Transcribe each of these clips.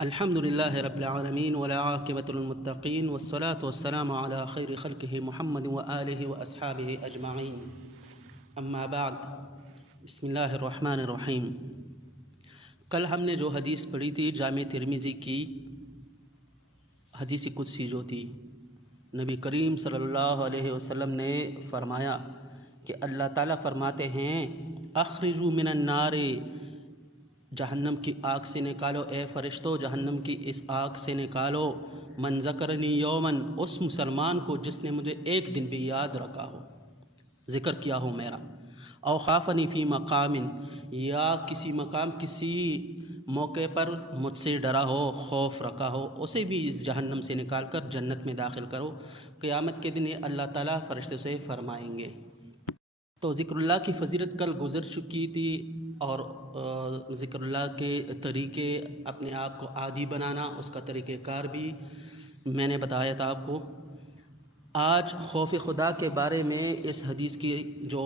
الحمد لله رب العالمين والعاقبة للمتقين والصلاة والسلام على خير خلقه محمد وآله وأصحابه أجمعين اما بعد بسم اللہ الرحمن الرحیم۔ کل ہم نے جو حدیث پڑھی تھی جامع ترمذی کی حدیث قدسی جو تھی، نبی کریم صلی اللہ علیہ وسلم نے فرمایا کہ اللہ تعالیٰ فرماتے ہیں اخرجوا من النار، جہنم کی آگ سے نکالو اے فرشتو، جہنم کی اس آگ سے نکالو من ذکرنی یومن، اس مسلمان کو جس نے مجھے ایک دن بھی یاد رکھا ہو، ذکر کیا ہو میرا، او خافنی فی مقام، یا کسی مقام کسی موقع پر مجھ سے ڈرا ہو، خوف رکھا ہو، اسے بھی اس جہنم سے نکال کر جنت میں داخل کرو۔ قیامت کے دن یہ اللہ تعالیٰ فرشتے سے فرمائیں گے۔ تو ذکر اللہ کی فضیلت کل گزر چکی تھی، اور ذکر اللہ کے طریقے، اپنے آپ کو عادی بنانا، اس کا طریقہ کار بھی میں نے بتایا تھا آپ کو۔ آج خوف خدا کے بارے میں اس حدیث کی جو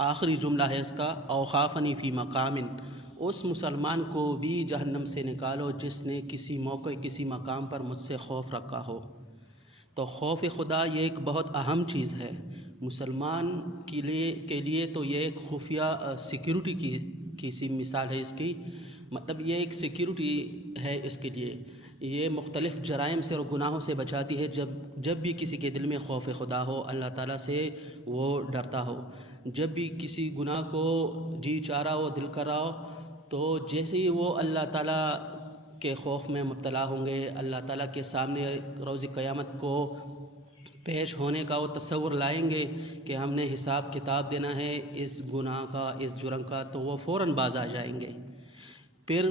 آخری جملہ ہے اس کا، او خافنی فی مقام، اس مسلمان کو بھی جہنم سے نکالو جس نے کسی موقع کسی مقام پر مجھ سے خوف رکھا ہو۔ تو خوف خدا یہ ایک بہت اہم چیز ہے مسلمان کے لیے تو یہ ایک خفیہ سیکیورٹی کی سی مثال ہے اس کی، مطلب یہ ایک سیکیورٹی ہے اس کے لیے، یہ مختلف جرائم سے اور گناہوں سے بچاتی ہے۔ جب بھی کسی کے دل میں خوف خدا ہو، اللہ تعالیٰ سے وہ ڈرتا ہو، جب بھی کسی گناہ کو جی چاہ رہا ہو، دل کر رہا ہو، تو جیسے ہی وہ اللہ تعالیٰ کے خوف میں مبتلا ہوں گے، اللہ تعالیٰ کے سامنے روز قیامت کو پیش ہونے کا وہ تصور لائیں گے کہ ہم نے حساب کتاب دینا ہے اس گناہ کا، اس جرم کا، تو وہ فوراً باز آ جائیں گے۔ پھر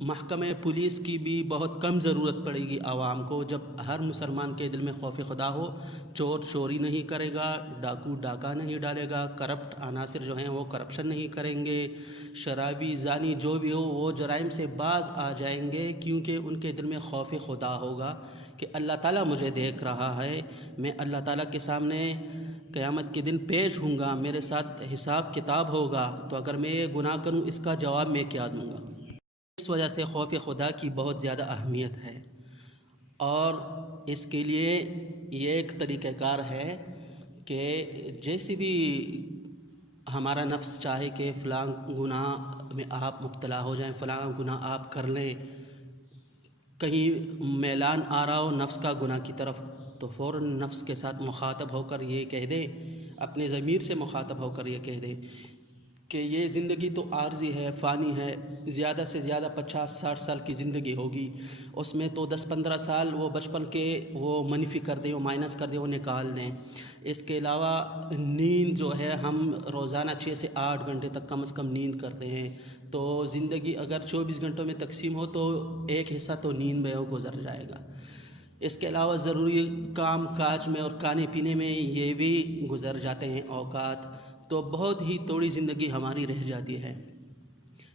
محکمہ پولیس کی بھی بہت کم ضرورت پڑے گی عوام کو، جب ہر مسلمان کے دل میں خوف خدا ہو، چور چوری نہیں کرے گا، ڈاکو ڈاکہ نہیں ڈالے گا، کرپٹ عناصر جو ہیں وہ کرپشن نہیں کریں گے، شرابی زانی جو بھی ہو وہ جرائم سے باز آ جائیں گے، کیونکہ ان کے دل میں خوف خدا ہوگا کہ اللہ تعالیٰ مجھے دیکھ رہا ہے، میں اللہ تعالیٰ کے سامنے قیامت کے دن پیش ہوں گا، میرے ساتھ حساب کتاب ہوگا، تو اگر میں یہ گناہ کروں اس کا جواب میں کیا دوں گا۔ اس وجہ سے خوف خدا کی بہت زیادہ اہمیت ہے، اور اس کے لیے یہ ایک طریقہ کار ہے کہ جیسے بھی ہمارا نفس چاہے کہ فلاں گناہ میں آپ مبتلا ہو جائیں، فلاں گناہ آپ کر لیں، کہیں میلان آ رہا ہو نفس کا گناہ کی طرف، تو فوراً نفس کے ساتھ مخاطب ہو کر یہ کہہ دیں، اپنے ضمیر سے مخاطب ہو کر یہ کہہ دیں کہ یہ زندگی تو عارضی ہے، فانی ہے، زیادہ سے زیادہ 50-60 سال کی زندگی ہوگی، اس میں تو 10-15 سال وہ بچپن کے وہ منفی کر دیں، وہ مائنس کر دیں، وہ نکال دیں۔ اس کے علاوہ نیند جو ہے، ہم روزانہ 6 سے 8 گھنٹے تک کم از کم نیند کرتے ہیں، تو زندگی اگر 24 گھنٹوں میں تقسیم ہو تو ایک حصہ تو نیند میں وہ گزر جائے گا۔ اس کے علاوہ ضروری کام کاج میں اور کھانے پینے میں یہ بھی گزر جاتے ہیں اوقات، تو بہت ہی تھوڑی زندگی ہماری رہ جاتی ہے۔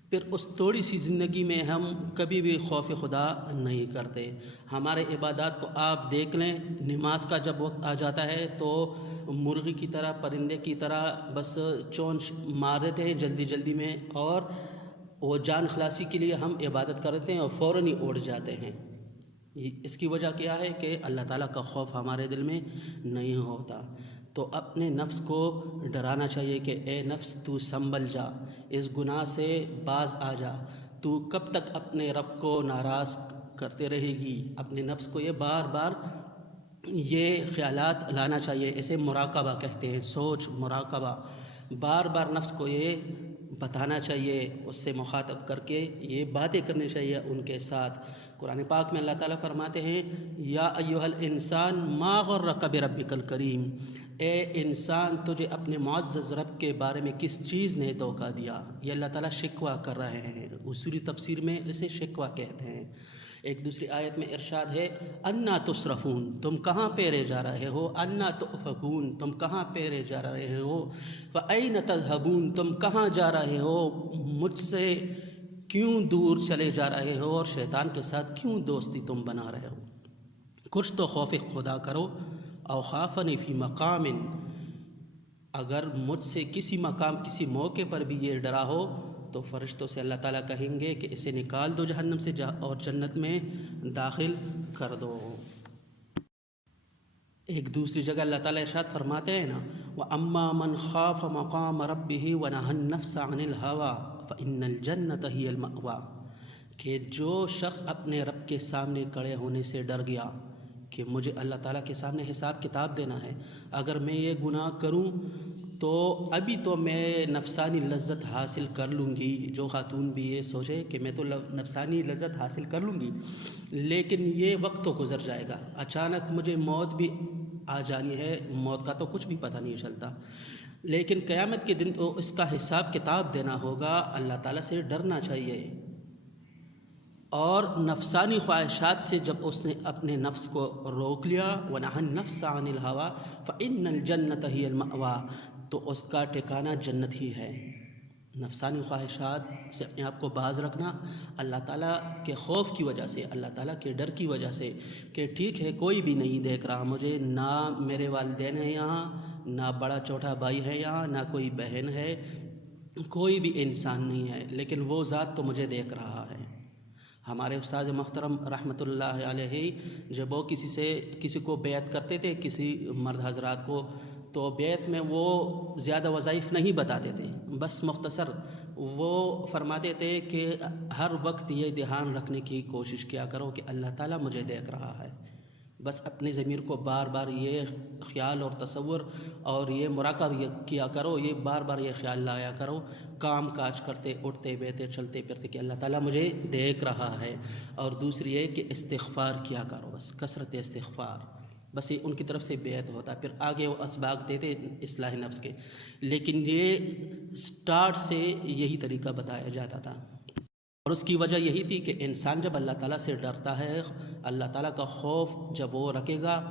پھر اس تھوڑی سی زندگی میں ہم کبھی بھی خوف خدا نہیں کرتے۔ ہمارے عبادات کو آپ دیکھ لیں، نماز کا جب وقت آ جاتا ہے تو مرغی کی طرح، پرندے کی طرح بس چونچ مار دیتے ہیں جلدی جلدی میں، اور وہ جان خلاصی کے لیے ہم عبادت کرتے ہیں اور فوراً ہی اڑ جاتے ہیں۔ اس کی وجہ کیا ہے کہ اللہ تعالیٰ کا خوف ہمارے دل میں نہیں ہوتا۔ تو اپنے نفس کو ڈرانا چاہیے کہ اے نفس تو سنبھل جا، اس گناہ سے باز آ جا، تو کب تک اپنے رب کو ناراض کرتے رہے گی۔ اپنے نفس کو یہ بار بار یہ خیالات لانا چاہیے، اسے مراقبہ کہتے ہیں، سوچ مراقبہ، بار بار نفس کو یہ بتانا چاہیے، اس سے مخاطب کر کے یہ باتیں کرنی چاہیے ان کے ساتھ۔ قرآن پاک میں اللہ تعالیٰ فرماتے ہیں یا ایھا الانسان ما غرک بربک الکریم، اے انسان تجھے اپنے معزز رب کے بارے میں کس چیز نے دھوکہ دیا۔ یہ اللہ تعالیٰ شکوہ کر رہے ہیں، اصولی تفسیر میں اسے شکوہ کہتے ہیں۔ ایک دوسری آیت میں ارشاد ہے انا تصرفون، تم کہاں پیرے جا رہے ہو، انا تؤفکون، تم کہاں پیرے جا رہے ہو، فأین تذهبون، تم کہاں جا رہے ہو، مجھ سے کیوں دور چلے جا رہے ہو، اور شیطان کے ساتھ کیوں دوستی تم بنا رہے ہو۔ کچھ تو خوف خدا کرو، او خافنی فی مقام، اگر مجھ سے کسی مقام کسی موقع پر بھی یہ ڈرا ہو تو فرشتوں سے اللہ تعالیٰ کہیں گے کہ اسے نکال دو جہنم سے اور جنت میں داخل کر دو۔ ایک دوسری جگہ اللہ تعالیٰ ارشاد فرماتے ہیں نا، وَأَمَّا مَنْ خَافَ مَقَامَ رَبِّهِ وَنَهَى النَّفْسَ عَنِ الْهَوَىٰ فَإِنَّ الْجَنَّةَ هِيَ الْمَأْوَىٰ، کہ جو شخص اپنے رب کے سامنے کھڑے ہونے سے ڈر گیا کہ مجھے اللہ تعالیٰ کے سامنے حساب کتاب دینا ہے، اگر میں یہ گناہ کروں تو ابھی تو میں نفسانی لذت حاصل کر لوں گی۔ جو خاتون بھی یہ سوچے کہ میں تو نفسانی لذت حاصل کر لوں گی، لیکن یہ وقت تو گزر جائے گا، اچانک مجھے موت بھی آ جانی ہے، موت کا تو کچھ بھی پتہ نہیں چلتا، لیکن قیامت کے دن تو اس کا حساب کتاب دینا ہوگا۔ اللہ تعالیٰ سے ڈرنا چاہیے، اور نفسانی خواہشات سے جب اس نے اپنے نفس کو روک لیا، وَنَهَى النَّفْسَ عَنِ الْهَوَىٰ فَإِنَّ الْجَنَّةَ هِيَ الْمَأْوَىٰ، تو اس کا ٹھکانہ جنت ہی ہے۔ نفسانی خواہشات سے اپنے آپ کو باز رکھنا، اللہ تعالیٰ کے خوف کی وجہ سے، اللہ تعالیٰ کے ڈر کی وجہ سے، کہ ٹھیک ہے کوئی بھی نہیں دیکھ رہا مجھے، نہ میرے والدین ہیں یہاں، نہ بڑا چھوٹا بھائی ہے یہاں، نہ کوئی بہن ہے، کوئی بھی انسان نہیں ہے، لیکن وہ ذات تو مجھے دیکھ رہا ہے۔ ہمارے استاد محترم رحمۃ اللہ علیہ جب وہ کسی کو بیعت کرتے تھے، کسی مرد حضرات کو، تو بیعت میں وہ زیادہ وظائف نہیں بتاتے تھے، بس مختصر وہ فرماتے تھے کہ ہر وقت یہ دھیان رکھنے کی کوشش کیا کرو کہ اللہ تعالیٰ مجھے دیکھ رہا ہے۔ بس اپنے ضمیر کو بار بار یہ خیال اور تصور اور یہ مراقبہ کیا کرو، یہ بار بار یہ خیال لایا کرو کام کاج کرتے، اٹھتے بیٹھتے، چلتے پھرتے، کہ اللہ تعالیٰ مجھے دیکھ رہا ہے۔ اور دوسری یہ کہ استغفار کیا کرو، بس کثرت استغفار، بس یہ ان کی طرف سے بیعت ہوتا ہے، پھر آگے وہ اسباق دیتے اصلاح نفس کے، لیکن یہ سٹارٹ سے یہی طریقہ بتایا جاتا تھا۔ اور اس کی وجہ یہی تھی کہ انسان جب اللہ تعالیٰ سے ڈرتا ہے، اللہ تعالیٰ کا خوف جب وہ رکھے گا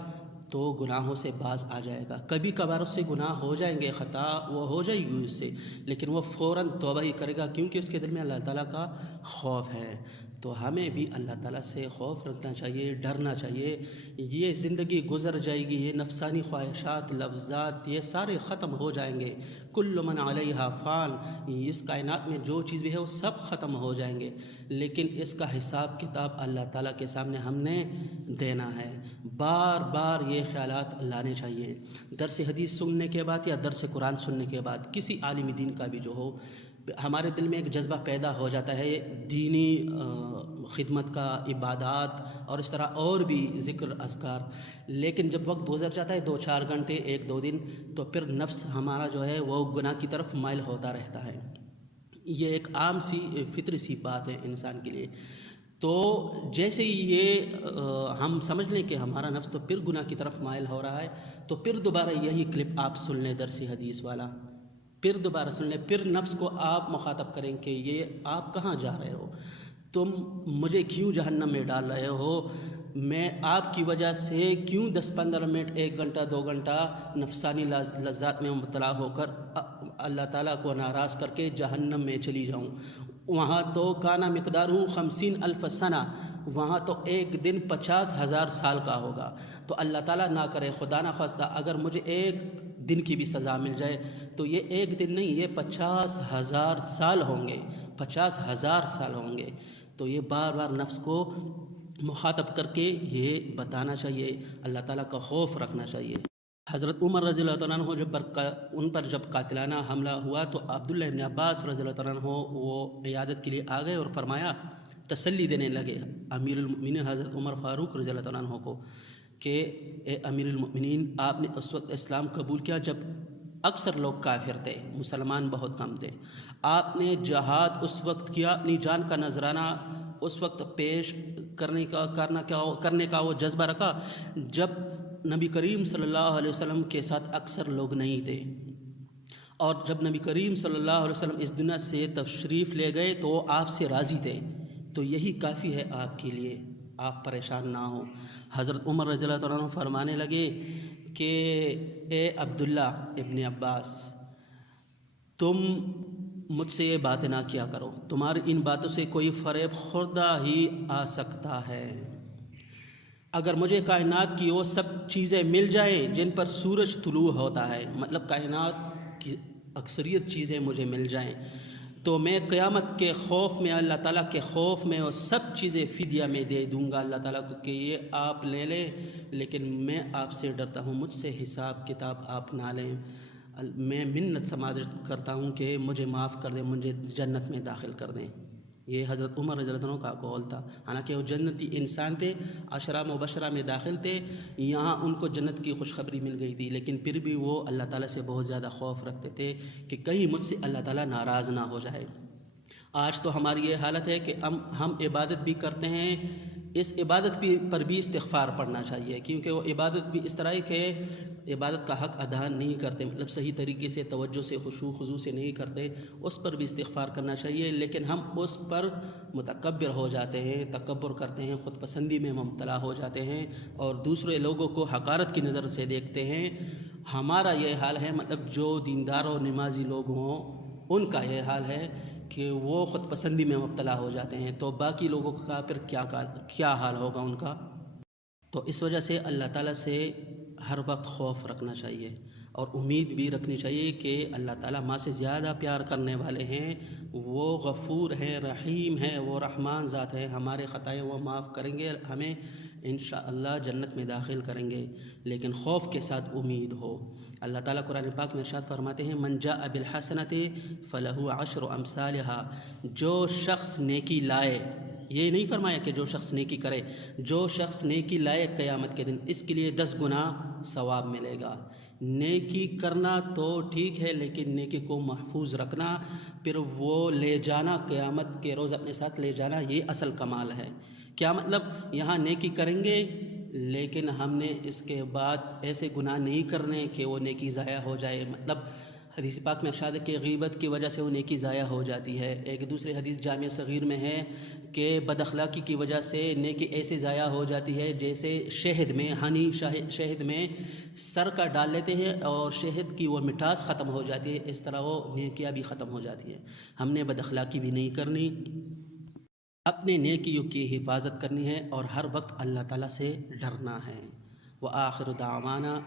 تو گناہوں سے باز آ جائے گا۔ کبھی کبھار اس سے گناہ ہو جائیں گے، خطا وہ ہو جائے گی اس سے، لیکن وہ فوراً توبہ ہی کرے گا، کیونکہ اس کے دل میں اللہ تعالیٰ کا خوف ہے۔ تو ہمیں بھی اللہ تعالیٰ سے خوف رکھنا چاہیے، ڈرنا چاہیے۔ یہ زندگی گزر جائے گی، یہ نفسانی خواہشات، لفظات، یہ سارے ختم ہو جائیں گے۔ کل من علیہا فان، اس کائنات میں جو چیز بھی ہے وہ سب ختم ہو جائیں گے، لیکن اس کا حساب کتاب اللہ تعالیٰ کے سامنے ہم نے دینا ہے۔ بار بار یہ خیالات لانے چاہیے، درس حدیث سننے کے بعد یا درس قرآن سننے کے بعد، کسی عالم دین کا بھی جو ہو، ہمارے دل میں ایک جذبہ پیدا ہو جاتا ہے دینی خدمت کا، عبادات اور اس طرح اور بھی ذکر اذکار، لیکن جب وقت گزر جاتا ہے 2-4 گھنٹے، 1-2 دن، تو پھر نفس ہمارا جو ہے وہ گناہ کی طرف مائل ہوتا رہتا ہے۔ یہ ایک عام سی فطری سی بات ہے انسان کے لیے۔ تو جیسے ہی یہ ہم سمجھ لیں کہ ہمارا نفس تو پھر گناہ کی طرف مائل ہو رہا ہے، تو پھر دوبارہ یہی کلپ آپ سن لیں درس حدیث والا، پھر دوبارہ سن لیں، پھر نفس کو آپ مخاطب کریں کہ یہ آپ کہاں جا رہے ہو، تم مجھے کیوں جہنم میں ڈال رہے ہو، میں آپ کی وجہ سے کیوں 10-15 منٹ، 1 گھنٹہ 2 گھنٹہ نفسانی لذات میں مبتلا ہو کر اللہ تعالیٰ کو ناراض کر کے جہنم میں چلی جاؤں۔ وہاں تو کانا مقدارہ 50,000 سنہ، وہاں تو ایک دن 50,000 سال کا ہوگا۔ تو اللہ تعالیٰ نہ کرے، خدا نہ خواستہ اگر مجھے ایک دن کی بھی سزا مل جائے تو یہ ایک دن نہیں، یہ 50,000 سال ہوں گے، 50,000 سال ہوں گے۔ تو یہ بار بار نفس کو مخاطب کر کے یہ بتانا چاہیے، اللہ تعالیٰ کا خوف رکھنا چاہیے۔ حضرت عمر رضی اللہ عنہ ان پر جب قاتلانہ حملہ ہوا تو عبداللہ ابن عباس رضی اللہ عنہ وہ عیادت کے لیے آ گئے اور فرمایا، تسلی دینے لگے امیر المؤمنین حضرت عمر فاروق رضی اللہ عنہ کو کہ اے امیر المؤمنین، آپ نے اس وقت اسلام قبول کیا جب اکثر لوگ کافر تھے، مسلمان بہت کم تھے، آپ نے جہاد اس وقت کیا، اپنی جان کا نذرانہ اس وقت پیش کرنے کا وہ جذبہ رکھا جب نبی کریم صلی اللہ علیہ وسلم کے ساتھ اکثر لوگ نہیں تھے، اور جب نبی کریم صلی اللہ علیہ وسلم اس دنیا سے تشریف لے گئے تو وہ آپ سے راضی تھے، تو یہی کافی ہے آپ کے لیے، آپ پریشان نہ ہوں۔ حضرت عمر رضی اللہ عنہ فرمانے لگے کہ اے عبداللہ ابن عباس، تم مجھ سے یہ باتیں نہ کیا کرو، تمہاری ان باتوں سے کوئی فریب خوردہ ہی آ سکتا ہے۔ اگر مجھے کائنات کی وہ سب چیزیں مل جائیں جن پر سورج طلوع ہوتا ہے، مطلب کائنات کی اکثریت چیزیں مجھے مل جائیں، تو میں قیامت کے خوف میں، اللہ تعالیٰ کے خوف میں، وہ سب چیزیں فدیہ میں دے دوں گا اللہ تعالیٰ کو کہ یہ آپ لے لیں، لیکن میں آپ سے ڈرتا ہوں، مجھ سے حساب کتاب آپ نہ لیں، میں منت سماجت کرتا ہوں کہ مجھے معاف کر دیں، مجھے جنت میں داخل کر دیں۔ یہ حضرت عمر رضی اللہ عنہ کا قول تھا، حالانکہ وہ جنتی انسان تھے، عشرہ مبشرہ میں داخل تھے، یہاں ان کو جنت کی خوشخبری مل گئی تھی، لیکن پھر بھی وہ اللہ تعالیٰ سے بہت زیادہ خوف رکھتے تھے کہ کہیں مجھ سے اللہ تعالیٰ ناراض نہ ہو جائے۔ آج تو ہماری یہ حالت ہے کہ ہم عبادت بھی کرتے ہیں، اس عبادت پر بھی استغفار پڑھنا چاہیے، کیونکہ وہ عبادت بھی اس طرح ہے کہ عبادت کا حق ادا نہیں کرتے، مطلب صحیح طریقے سے توجہ سے خشوع خضوع سے نہیں کرتے، اس پر بھی استغفار کرنا چاہیے، لیکن ہم اس پر متکبر ہو جاتے ہیں، تکبر کرتے ہیں، خود پسندی میں مبتلا ہو جاتے ہیں اور دوسرے لوگوں کو حقارت کی نظر سے دیکھتے ہیں۔ ہمارا یہ حال ہے، مطلب جو دیندار و نمازی لوگ ہوں ان کا یہ حال ہے کہ وہ خود پسندی میں مبتلا ہو جاتے ہیں، تو باقی لوگوں کا پھر کیا حال ہوگا ان کا۔ تو اس وجہ سے اللہ تعالیٰ سے ہر وقت خوف رکھنا چاہیے اور امید بھی رکھنی چاہیے کہ اللہ تعالیٰ ماں سے زیادہ پیار کرنے والے ہیں، وہ غفور ہیں، رحیم ہیں، وہ رحمان ذات ہیں، ہمارے خطائیں وہ معاف کریں گے، ہمیں انشاءاللہ جنت میں داخل کریں گے، لیکن خوف کے ساتھ امید ہو۔ اللہ تعالیٰ قرآن پاک میں ارشاد فرماتے ہیں من جاء بالحسنۃ فلہ عشر امثالها، جو شخص نیکی لائے، یہ نہیں فرمایا کہ جو شخص نیکی کرے، جو شخص نیکی لائے قیامت کے دن اس کے لیے 10 گنا ثواب ملے گا۔ نیکی کرنا تو ٹھیک ہے، لیکن نیکی کو محفوظ رکھنا، پھر وہ لے جانا قیامت کے روز اپنے ساتھ لے جانا، یہ اصل کمال ہے۔ کیا مطلب؟ یہاں نیکی کریں گے لیکن ہم نے اس کے بعد ایسے گناہ نہیں کرنے کہ وہ نیکی ضائع ہو جائے، مطلب حدیث پاک میں ارشاد ہے کہ غیبت کی وجہ سے وہ نیکی ضائع ہو جاتی ہے۔ ایک دوسرے حدیث جامع صغیر میں ہے کہ بد اخلاقی کی وجہ سے نیکی ایسے ضائع ہو جاتی ہے جیسے شہد میں، ہنی شہد میں سرکہ ڈال لیتے ہیں اور شہد کی وہ مٹھاس ختم ہو جاتی ہے، اس طرح وہ نیکیاں بھی ختم ہو جاتی ہیں۔ ہم نے بد اخلاقی بھی نہیں کرنی، اپنے نیکیوں کی حفاظت کرنی ہے اور ہر وقت اللہ تعالیٰ سے ڈرنا ہے۔ وآخر دعوانا